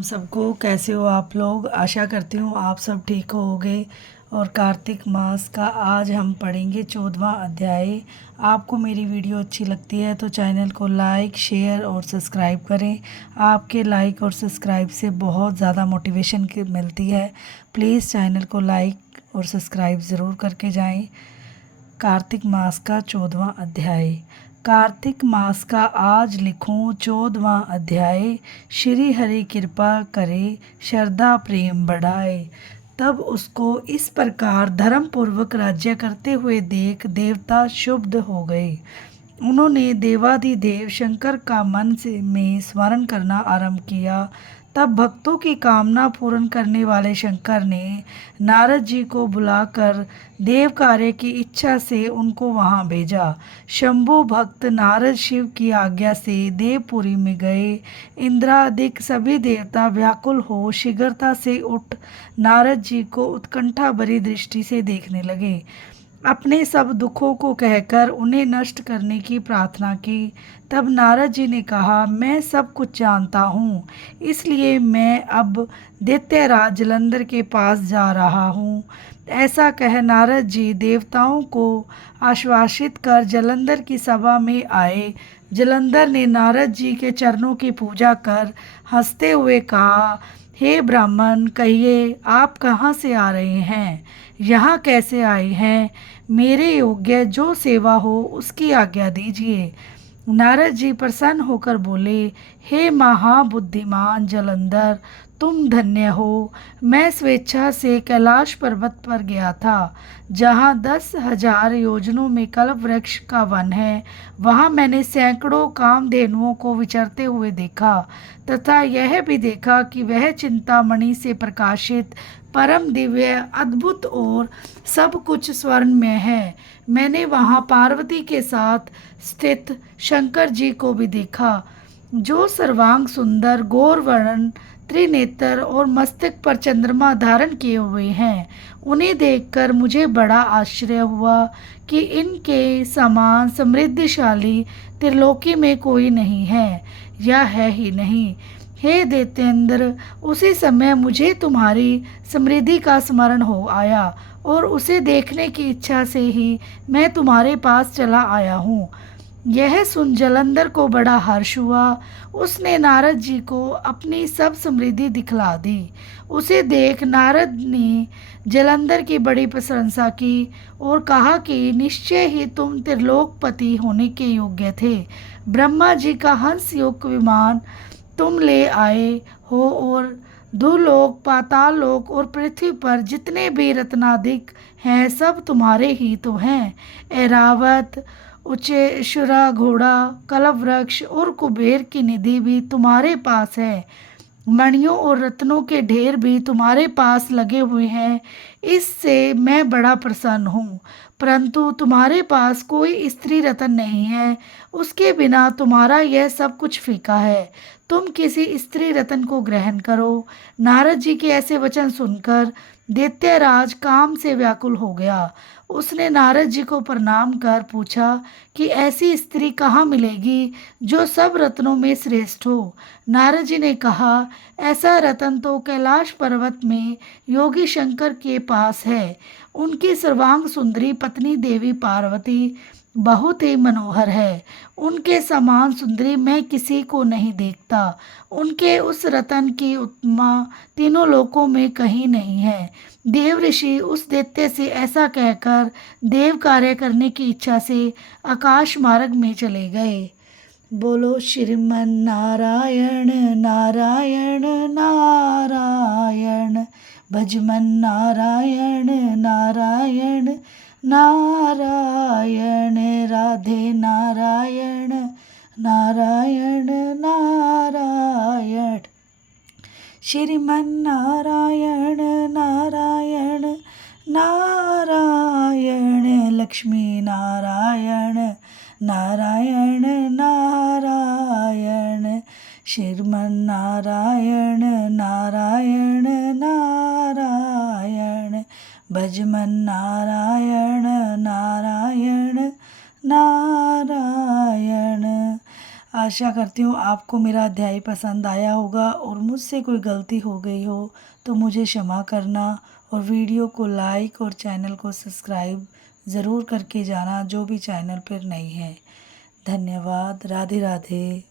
हम सबको। कैसे हो आप लोग? आशा करती हूँ आप सब ठीक होगे। और कार्तिक मास का आज हम पढ़ेंगे 14वां अध्याय। आपको मेरी वीडियो अच्छी लगती है तो चैनल को लाइक शेयर और सब्सक्राइब करें। आपके लाइक और सब्सक्राइब से बहुत ज़्यादा मोटिवेशन मिलती है। प्लीज़ चैनल को लाइक और सब्सक्राइब ज़रूर करके जाएं। कार्तिक मास का 14वां अध्याय। कार्तिक मास का आज लिखूं 14वां अध्याय। श्री हरि कृपा करे, श्रद्धा प्रेम बढ़ाए। तब उसको इस प्रकार धर्म पूर्वक राज्य करते हुए देख देवता क्षुब्ध हो गए। उन्होंने देवाधिदेव शंकर का मन से में स्मरण करना आरंभ किया। तब भक्तों की कामना पूर्ण करने वाले शंकर ने नारद जी को बुलाकर देव कार्य की इच्छा से उनको वहां भेजा। शंभु भक्त नारद शिव की आज्ञा से देवपुरी में गए। इंद्रादिक सभी देवता व्याकुल हो शीघ्रता से उठ नारद जी को उत्कंठा भरी दृष्टि से देखने लगे। अपने सब दुखों को कहकर उन्हें नष्ट करने की प्रार्थना की। तब नारद जी ने कहा, मैं सब कुछ जानता हूँ, इसलिए मैं अब दैत्यराज जलंधर के पास जा रहा हूँ। ऐसा कह नारद जी देवताओं को आश्वासित कर जलंधर की सभा में आए। जलंधर ने नारद जी के चरणों की पूजा कर हंसते हुए कहा, हे ब्राह्मण, कहिए आप कहाँ से आ रहे हैं? यहाँ कैसे आए हैं? मेरे योग्य जो सेवा हो उसकी आज्ञा दीजिए। नारद जी प्रसन्न होकर बोले, हे महाबुद्धिमान जलंधर, तुम धन्य हो। मैं स्वेच्छा से कैलाश पर्वत पर गया था, जहाँ 10,000 योजनों में कल्प वृक्ष का वन है। वहाँ मैंने सैकड़ों कामधेनुओं को विचरते हुए देखा तथा यह भी देखा कि वह चिंतामणि से प्रकाशित परम दिव्य अद्भुत और सब कुछ स्वर्ण में है। मैंने वहाँ पार्वती के साथ स्थित शंकर जी को भी देखा, जो सर्वांग सुंदर गौर वर्ण त्रिनेत्र और मस्तक पर चंद्रमा धारण किए हुए हैं। उन्हें देखकर मुझे बड़ा आश्चर्य हुआ कि इनके समान समृद्धिशाली त्रिलोकी में कोई नहीं है या है ही नहीं। हे दैत्येंद्र, उसी समय मुझे तुम्हारी समृद्धि का स्मरण हो आया और उसे देखने की इच्छा से ही मैं तुम्हारे पास चला आया हूँ। यह सुन जलंधर को बड़ा हर्ष हुआ। उसने नारद जी को अपनी सब समृद्धि दिखला दी। उसे देख नारद ने जलंधर की बड़ी प्रशंसा की और कहा कि निश्चय ही तुम त्रिलोकपति होने के योग्य थे। ब्रह्मा जी का हंस युक्त विमान तुम ले आए हो और भूलोक पाताल लोक और पृथ्वी पर जितने भी रत्नादिक हैं सब तुम्हारे ही तो हैं। ऐरावत उच्चेश्वरा घोड़ा कल्प वृक्ष और कुबेर की निधि भी तुम्हारे पास है। मणियों और रत्नों के ढेर भी तुम्हारे पास लगे हुए हैं। इससे मैं बड़ा प्रसन्न हूँ। परंतु तुम्हारे पास कोई स्त्री रत्न नहीं है। उसके बिना तुम्हारा यह सब कुछ फीका है। तुम किसी स्त्री रत्न को ग्रहण करो। नारद जी के ऐसे वचन सुनकर दैत्यराज काम से व्याकुल हो गया। उसने नारद जी को प्रणाम कर पूछा कि ऐसी स्त्री कहाँ मिलेगी जो सब रत्नों में श्रेष्ठ हो। नारद जी ने कहा, ऐसा रत्न तो कैलाश पर्वत में योगी शंकर के पास है। उनकी सर्वांग सुंदरी पत्नी देवी पार्वती बहुत ही मनोहर है। उनके समान सुंदरी मैं किसी को नहीं देखता। उनके उस रतन की उपमा तीनों लोकों में कहीं नहीं है। देव ऋषि उस दैत्य से ऐसा कहकर देव कार्य करने की इच्छा से आकाश मार्ग में चले गए। बोलो श्रीमन नारायण नारायण नारायण, भजमन नारायण नारायण नारायण, राधे नारायण नारायण नारायण, श्रीमन नारायण नारायण नारायण, लक्ष्मी नारायण नारायण नारायण, श्रीमन नारायण नारायण नारायण, भजमन नारायण नारायण नारायण। आशा करती हूँ आपको मेरा अध्याय पसंद आया होगा और मुझसे कोई गलती हो गई हो तो मुझे क्षमा करना और वीडियो को लाइक और चैनल को सब्सक्राइब ज़रूर करके जाना जो भी चैनल पर नई है। धन्यवाद। राधे राधे।